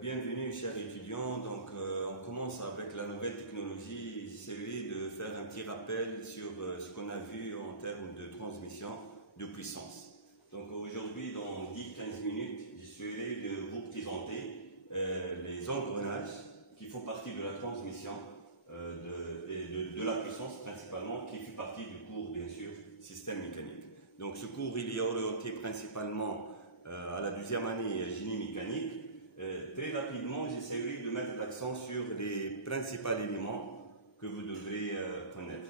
Bienvenue chers étudiants, on commence avec la nouvelle technologie. J'essaierai de faire un petit rappel sur ce qu'on a vu en termes de transmission de puissance. Donc aujourd'hui, dans 10-15 minutes, j'essaierai de vous présenter les engrenages qui font partie de la transmission de la puissance principalement, qui fait partie du cours bien sûr système mécanique. Donc ce cours il est orienté principalement à la deuxième année génie mécanique. Très rapidement, j'essaierai de mettre l'accent sur les principaux éléments que vous devrez connaître.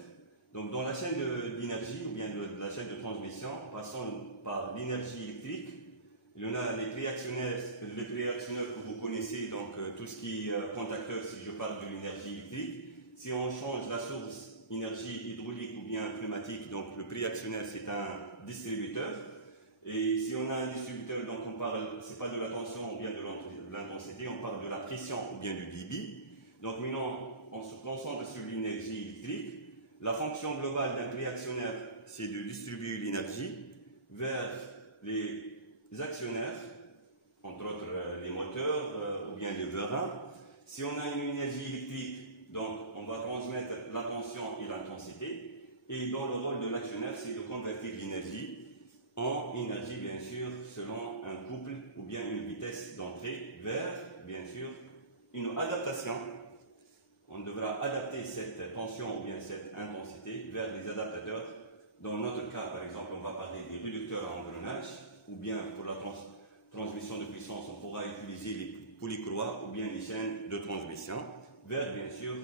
Donc dans la chaîne d'énergie ou bien de la chaîne de transmission, passant par l'énergie électrique, il y en a les réactionnaires que vous connaissez, donc tout ce qui est contacteur si je parle de l'énergie électrique. Si on change la source énergie hydraulique ou bien pneumatique, donc le préactionnaire c'est un distributeur. Et si on a un distributeur, donc on parle, c'est pas de la tension ou bien de l'intensité, on parle de la pression ou bien du débit. Donc maintenant, on se concentre sur l'énergie électrique. La fonction globale d'un préactionnaire, c'est de distribuer l'énergie vers les actionnaires, entre autres les moteurs ou bien les vérins. Si on a une énergie électrique, donc on va transmettre la tension et l'intensité. Et dans le rôle de l'actionnaire, c'est de convertir l'énergie en énergie, bien sûr, selon un couple ou bien une vitesse d'entrée vers, bien sûr, une adaptation. On devra adapter cette tension ou bien cette intensité vers des adaptateurs. Dans notre cas, par exemple, on va parler des réducteurs à engrenage, ou bien pour la transmission de puissance, on pourra utiliser les polycroix ou bien les chaînes de transmission, vers, bien sûr,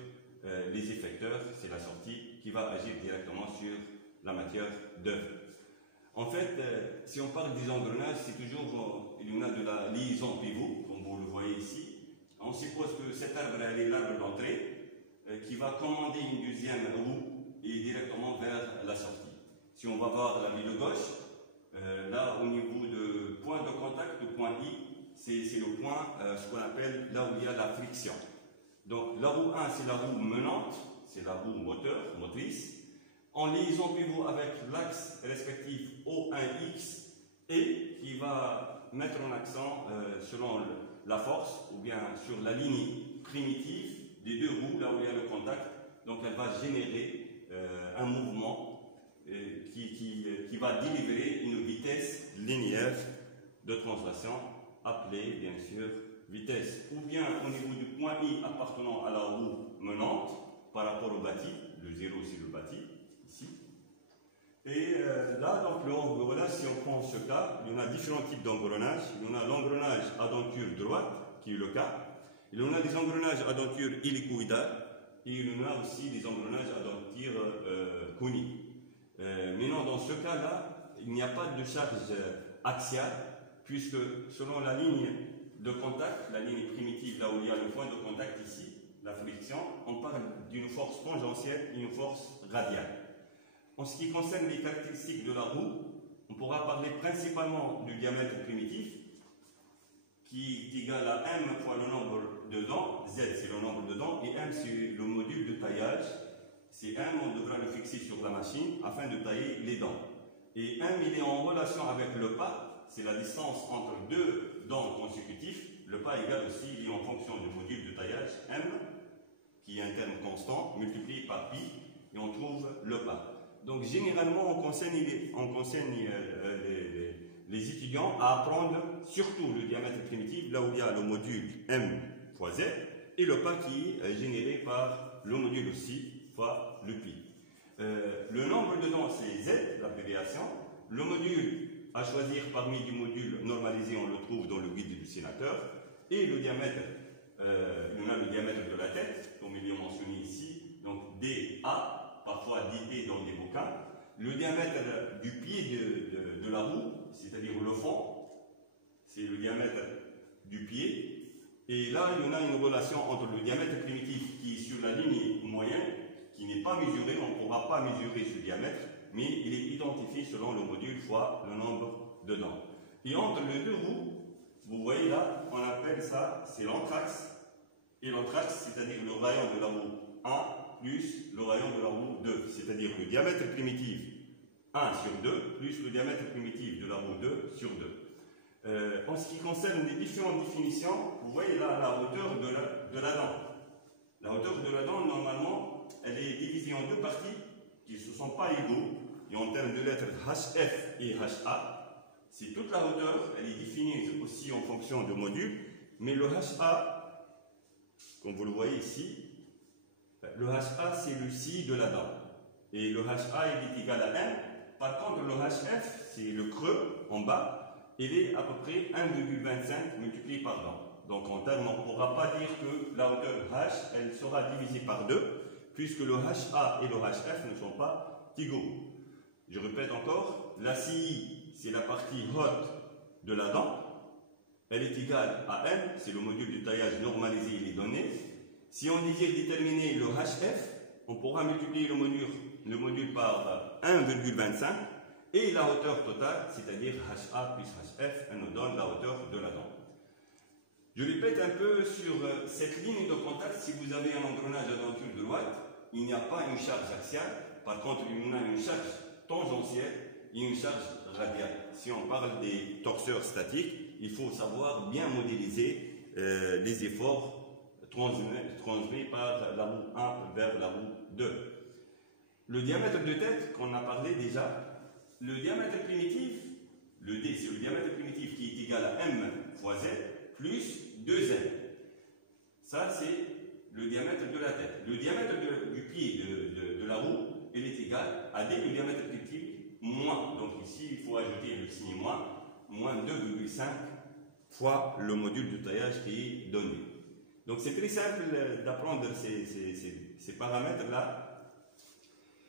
les effecteurs, c'est la sortie qui va agir directement sur la matière d'œuvre. En fait, si on parle des engrenages, c'est toujours, il y en a de la liaison pivot, comme vous le voyez ici. On suppose que cet arbre est l'arbre d'entrée, qui va commander une deuxième roue et directement vers la sortie. Si on va voir la ligne de gauche, là au niveau de point de contact, le point I, c'est le point, ce qu'on appelle là où il y a la friction. Donc la roue 1, c'est la roue menante, c'est la roue motrice. En liaison pivot avec l'axe respectif O1X et qui va mettre en accent selon la force ou bien sur la ligne primitive des deux roues, là où il y a le contact. Donc elle va générer un mouvement qui va délivrer une vitesse linéaire de translation appelée bien sûr vitesse ou bien au niveau du point I appartenant à la roue menante par rapport au bâti, le 0 c'est le bâti. Ici. Et là, donc, l'engrenage, si on prend ce cas, il y en a différents types d'engrenage. Il y en a l'engrenage à denture droite, qui est le cas. Il y en a des engrenages à denture hélicoïdale. Et il y en a aussi des engrenages à denture conique. Maintenant, dans ce cas-là, il n'y a pas de charge axiale, puisque selon la ligne de contact, la ligne primitive, là où il y a le point de contact ici, la friction, on parle d'une force tangentielle et une force radiale. En ce qui concerne les caractéristiques de la roue, on pourra parler principalement du diamètre primitif, qui est égal à m fois le nombre de dents, z c'est le nombre de dents, et m c'est le module de taillage. C'est m, on devra le fixer sur la machine afin de tailler les dents. Et m il est en relation avec le pas, c'est la distance entre deux dents consécutifs. Le pas égal aussi, il est en fonction du module de taillage m, qui est un terme constant, multiplié par pi, et on trouve le pas. Donc généralement, on conseille les étudiants à apprendre surtout le diamètre primitif, là où il y a le module m fois z, et le pas qui est généré par le module aussi fois le pi. Le nombre de dents, c'est z, l'abréviation. Le module à choisir parmi du module normalisé, on le trouve dans le guide du sénateur. Et le diamètre, il y en a le diamètre de la tête, comme il est mentionné ici, donc DA, parfois DT dans des bouquins. Le diamètre du pied de la roue, c'est-à-dire le fond, c'est le diamètre du pied. Et là, il y en a une relation entre le diamètre primitif qui est sur la ligne moyenne, qui n'est pas mesuré, on ne pourra pas mesurer ce diamètre, mais il est identifié selon le module fois le nombre de dents. Et entre les deux roues, vous voyez là, on appelle ça, c'est l'anthrax. Et l'anthrax, c'est-à-dire le rayon de la roue 1 plus le rayon de la roue 2, c'est-à-dire le diamètre primitif 1 sur 2 plus le diamètre primitif de la roue 2 sur 2. En ce qui concerne les différentes définitions, vous voyez là la hauteur de la dent. La hauteur de la dent, normalement, elle est divisée en deux parties qui ne sont pas égaux. Et en termes de lettres HF et HA, c'est toute la hauteur, elle est définie aussi en fonction de modules, mais le HA, comme vous le voyez ici, le HA c'est le si de la dent. Et le HA il est égal à 1. Par contre, le HF, c'est le creux en bas, il est à peu près 1,25 multiplié par dent. Donc en termes, on ne pourra pas dire que la hauteur H, elle sera divisée par 2, puisque le HA et le HF ne sont pas égaux. Je répète encore, la CI, c'est la partie haute de la dent, elle est égale à M, c'est le module de taillage normalisé, il est donné. Si on désire déterminer le HF, on pourra multiplier le module par 1,25 et la hauteur totale, c'est-à-dire HA plus HF, elle nous donne la hauteur de la dent. Je répète un peu sur cette ligne de contact. Si vous avez un engrenage à denture droite, il n'y a pas une charge axiale, par contre il y a une charge tangentielle et une charge radiale. Si on parle des torsions statiques, il faut savoir bien modéliser les efforts transmis par la roue 1 vers la roue 2. Le diamètre de tête, qu'on a parlé déjà, le diamètre primitif, le D, c'est le diamètre primitif qui est égal à M fois Z plus 2N. Ça, c'est le diamètre de la tête. Le diamètre du pied de la roue, il est égal à D, le diamètre primitif, moins. Donc ici, il faut ajouter le signe moins 2,5 fois le module de taillage qui est donné. Donc c'est très simple d'apprendre ces paramètres-là,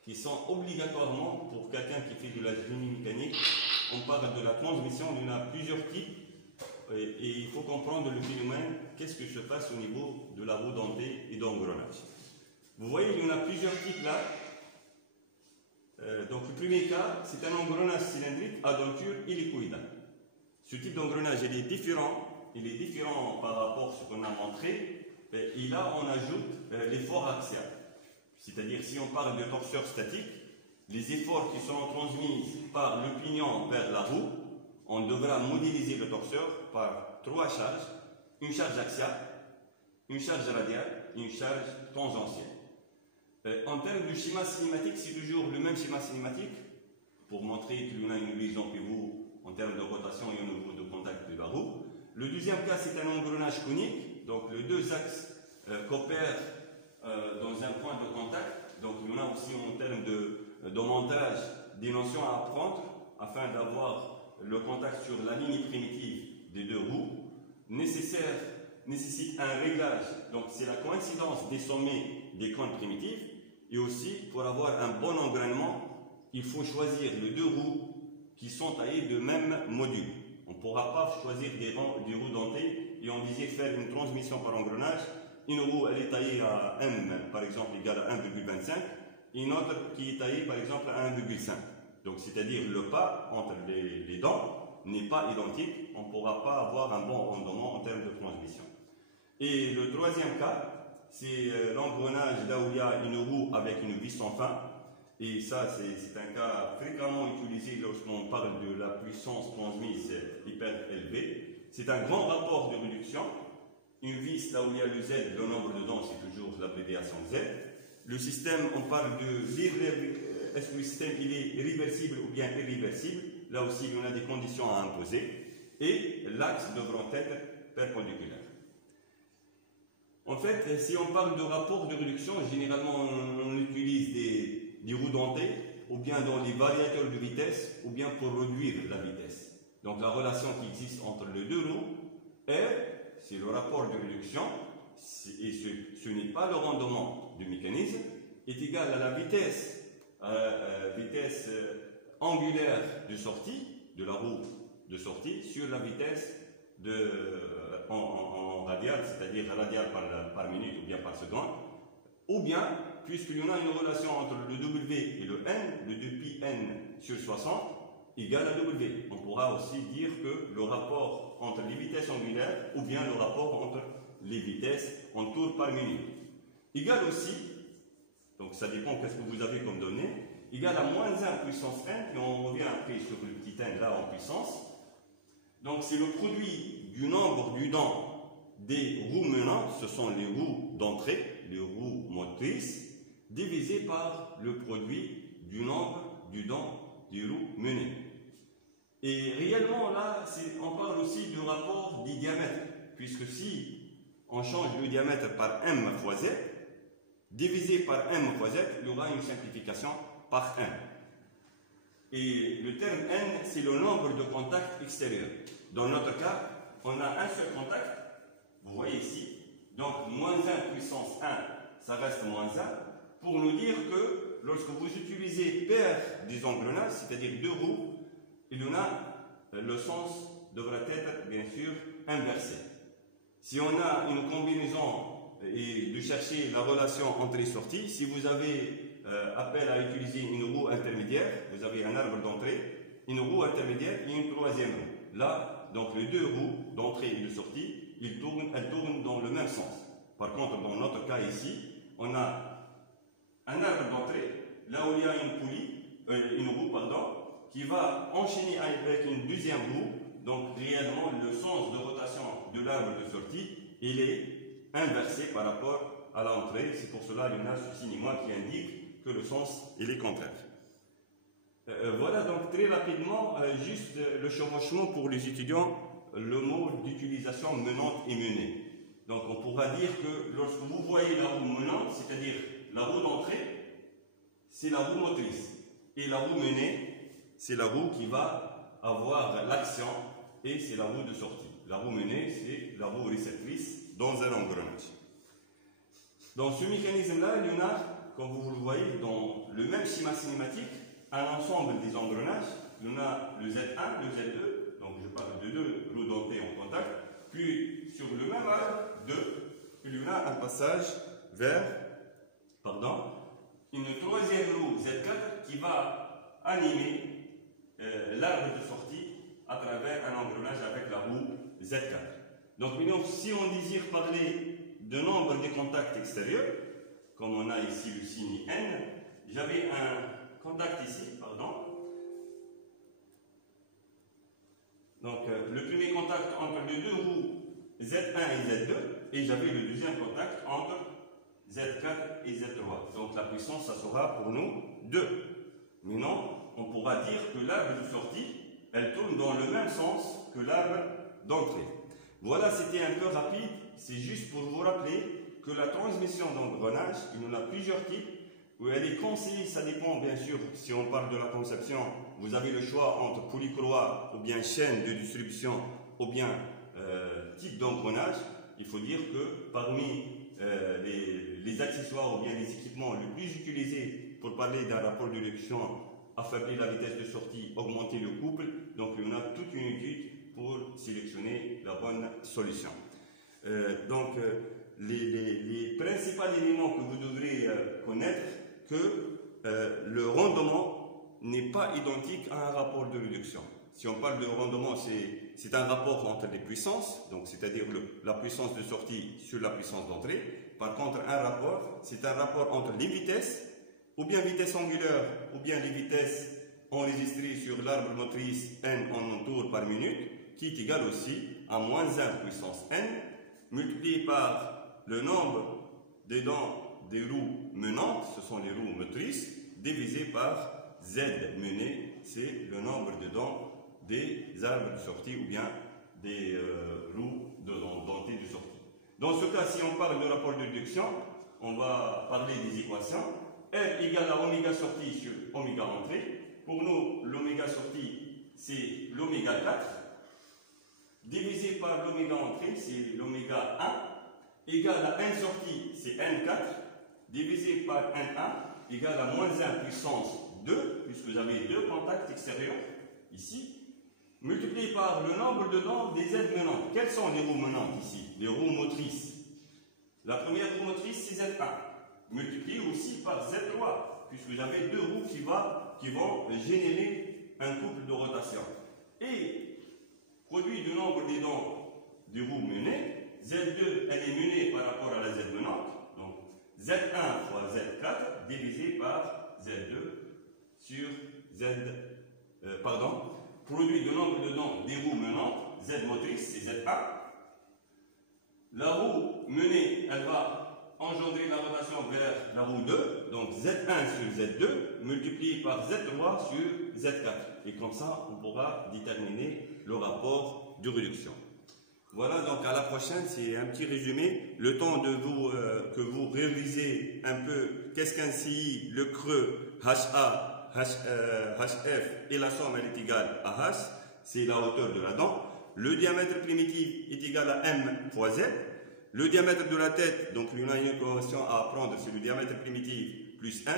qui sont obligatoirement pour quelqu'un qui fait de la génie mécanique. On parle de la transmission, il y en a plusieurs types et il faut comprendre le phénomène, qu'est-ce que se passe au niveau de la roue dentée et d'engrenage. Vous voyez, il y en a plusieurs types là. Donc le premier cas, c'est un engrenage cylindrique à denture hélicoïdale. Ce type d'engrenage, il est différent par rapport à ce qu'on a montré, et là on ajoute l'effort axial. C'est-à-dire, si on parle de torsion statique, les efforts qui seront transmis par le pignon vers la roue, on devra modéliser le torseur par 3 charges, une charge axiale, une charge radiale et une charge tangentielle. En termes de schéma cinématique, c'est toujours le même schéma cinématique pour montrer qu'il y a une liaison pivot en termes de rotation et au niveau de contact de la roue. Le deuxième cas, c'est un engrenage conique, donc les deux axes coopèrent dans un point de contact. Donc il y en a aussi en termes de montage des notions à apprendre afin d'avoir le contact sur la ligne primitive des deux roues. Nécessite un réglage, donc c'est la coïncidence des sommets des cônes primitifs, et aussi pour avoir un bon engrainement, il faut choisir les deux roues qui sont taillées de même module. On ne pourra pas choisir des roues dentées et on disait faire une transmission par engrenage. Une roue, elle est taillée à M, par exemple, égale à 1,25, et une autre qui est taillée, par exemple, à 1,5. Donc, c'est-à-dire le pas entre les dents n'est pas identique, on ne pourra pas avoir un bon rendement en termes de transmission. Et le troisième cas, c'est l'engrenage là où il y a une roue avec une vis sans fin. Et ça, c'est un cas fréquemment utilisé lorsqu'on parle de la puissance transmise hyper élevée. C'est un grand rapport de réduction. Une vis, là où il y a le Z, le nombre de dents, c'est toujours l'abréviation Z. Le système, on parle de est-ce que le système il est réversible ou bien irréversible? Là aussi, il y en a des conditions à imposer. Et l'axe devra être perpendiculaire. En fait, si on parle de rapport de réduction, généralement, on utilise des roues dentées, ou bien dans les variateurs de vitesse, ou bien pour réduire la vitesse. Donc, la relation qui existe entre les deux roues c'est le rapport de réduction, et ce n'est pas le rendement du mécanisme, est égal à la vitesse, angulaire de sortie, de la roue de sortie, sur la vitesse en radial, c'est-à-dire radial par minute ou bien par seconde, ou bien, puisqu'il y en a une relation entre le W et le N, le 2πn sur 60, égale à W. On pourra aussi dire que le rapport entre les vitesses angulaires ou bien le rapport entre les vitesses en tours par minute égale aussi, donc ça dépend de ce que vous avez comme données, égale à moins 1 puissance n, et on revient après sur le petit n là en puissance, Donc c'est le produit du nombre du dent des roues menantes, ce sont les roues d'entrée, les roues motrices, divisé par le produit du nombre du dent des roues menées. Et réellement là, on parle aussi du rapport du diamètre, puisque si on change le diamètre par m fois z, divisé par m fois z, il y aura une simplification par 1. Et le terme n, c'est le nombre de contacts extérieurs. Dans notre cas, on a un seul contact, vous voyez ici, donc moins 1 puissance 1, ça reste moins 1, pour nous dire que lorsque vous utilisez paire des engrenages, c'est-à-dire deux roues, il y en a, le sens devra être bien sûr inversé. Si on a une combinaison et de chercher la relation entrée-sortie, si vous avez appel à utiliser une roue intermédiaire, vous avez un arbre d'entrée, une roue intermédiaire et une troisième roue. Là, donc les deux roues d'entrée et de sortie, elles tournent dans le même sens. Par contre, dans notre cas ici, on a un arbre d'entrée, là où il y a une roue, qui va enchaîner avec une deuxième roue. Donc réellement, le sens de rotation de l'arbre de sortie, il est inversé par rapport à l'entrée. C'est pour cela qu'il y en a ce signe qui indique que le sens il est contraire. Voilà donc très rapidement juste le chevauchement pour les étudiants, le mot d'utilisation menante et menée. Donc on pourra dire que lorsque vous voyez la roue menante, c'est-à-dire la roue d'entrée, c'est la roue motrice. Et la roue menée, c'est la roue qui va avoir l'action et c'est la roue de sortie. La roue menée, c'est la roue réceptrice dans un engrenage. Dans ce mécanisme-là, il y en a, comme vous le voyez, dans le même schéma cinématique, un ensemble des engrenages. Il y en a le Z1, le Z2, donc je parle de deux roues dentées en contact, puis sur le même arbre, il y en a un passage vers, une troisième roue Z4 qui va animer l'arbre de sortie à travers un engrenage avec la roue Z4. Donc si on désire parler de nombre de contacts extérieurs, comme on a ici le signe N, j'avais un contact ici, Donc le premier contact entre les deux roues Z1 et Z2, et j'avais le deuxième contact entre Z4 et Z3. Donc la puissance, ça sera pour nous 2. Maintenant, on pourra dire que l'arbre de sortie, elle tourne dans le même sens que l'arbre d'entrée. Voilà, c'était un peu rapide. C'est juste pour vous rappeler que la transmission d'engrenage, il y en a plusieurs types. Où elle est conseillée, ça dépend bien sûr, si on parle de la conception, vous avez le choix entre polycroix ou bien chaîne de distribution ou bien type d'engrenage. Il faut dire que parmi les accessoires ou bien les équipements les plus utilisés pour parler d'un rapport de réduction, affaiblir la vitesse de sortie, augmenter le couple, donc il y en a toute une étude pour sélectionner la bonne solution. Les principaux éléments que vous devrez connaître, que le rendement n'est pas identique à un rapport de réduction. Si on parle de rendement, c'est un rapport entre les puissances, donc c'est-à-dire la puissance de sortie sur la puissance d'entrée. Par contre, un rapport, c'est un rapport entre les vitesses, ou bien vitesse angulaire, ou bien les vitesses enregistrées sur l'arbre motrice n en tours par minute, qui est égal aussi à moins 1 puissance n, multiplié par le nombre des dents des roues menantes, ce sont les roues motrices, divisé par Z mené, c'est le nombre de dents des arbres de sortie ou bien des roues dentées de sortie. Dans ce cas, si on parle de rapport de réduction, on va parler des équations. R égale à oméga sortie sur oméga entrée. Pour nous, l'oméga sortie, c'est l'oméga 4. Divisé par l'oméga entrée, c'est l'oméga 1. Égal à n sortie, c'est n4. Divisé par n1, égal à moins 1 puissance 2, puisque j'avais deux contacts extérieurs, ici, multiplié par le nombre de dents des Z menantes. Quelles sont les roues menantes ici? Les roues motrices. La première roue motrice, c'est Z1, multiplié aussi par Z3, puisque j'avais deux roues qui vont générer un couple de rotation. Et, produit du nombre des dents des roues menées, Z2, elle est menée par rapport à la Z menante, donc Z1 fois Z4 divisé par Z2 sur produit du nombre de dents des roues menantes Z motrice, c'est Z1. La roue menée, elle va engendrer la rotation vers la roue 2, donc Z1 sur Z2, multiplié par Z3 sur Z4. Et comme ça, on pourra déterminer le rapport de réduction. Voilà, donc à la prochaine, c'est un petit résumé. Le temps de que vous révisez un peu qu'est-ce qu'un CI, le creux, HA, HF et la somme elle est égale à H, c'est la hauteur de la dent. Le diamètre primitif est égal à M fois Z. Le diamètre de la tête, donc il y a une équation à apprendre, c'est le diamètre primitif plus 1.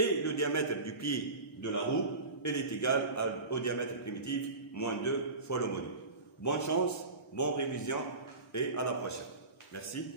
Et le diamètre du pied de la roue, elle est égal au diamètre primitif moins 2 fois le module. Bonne chance, bonne révision et à la prochaine. Merci.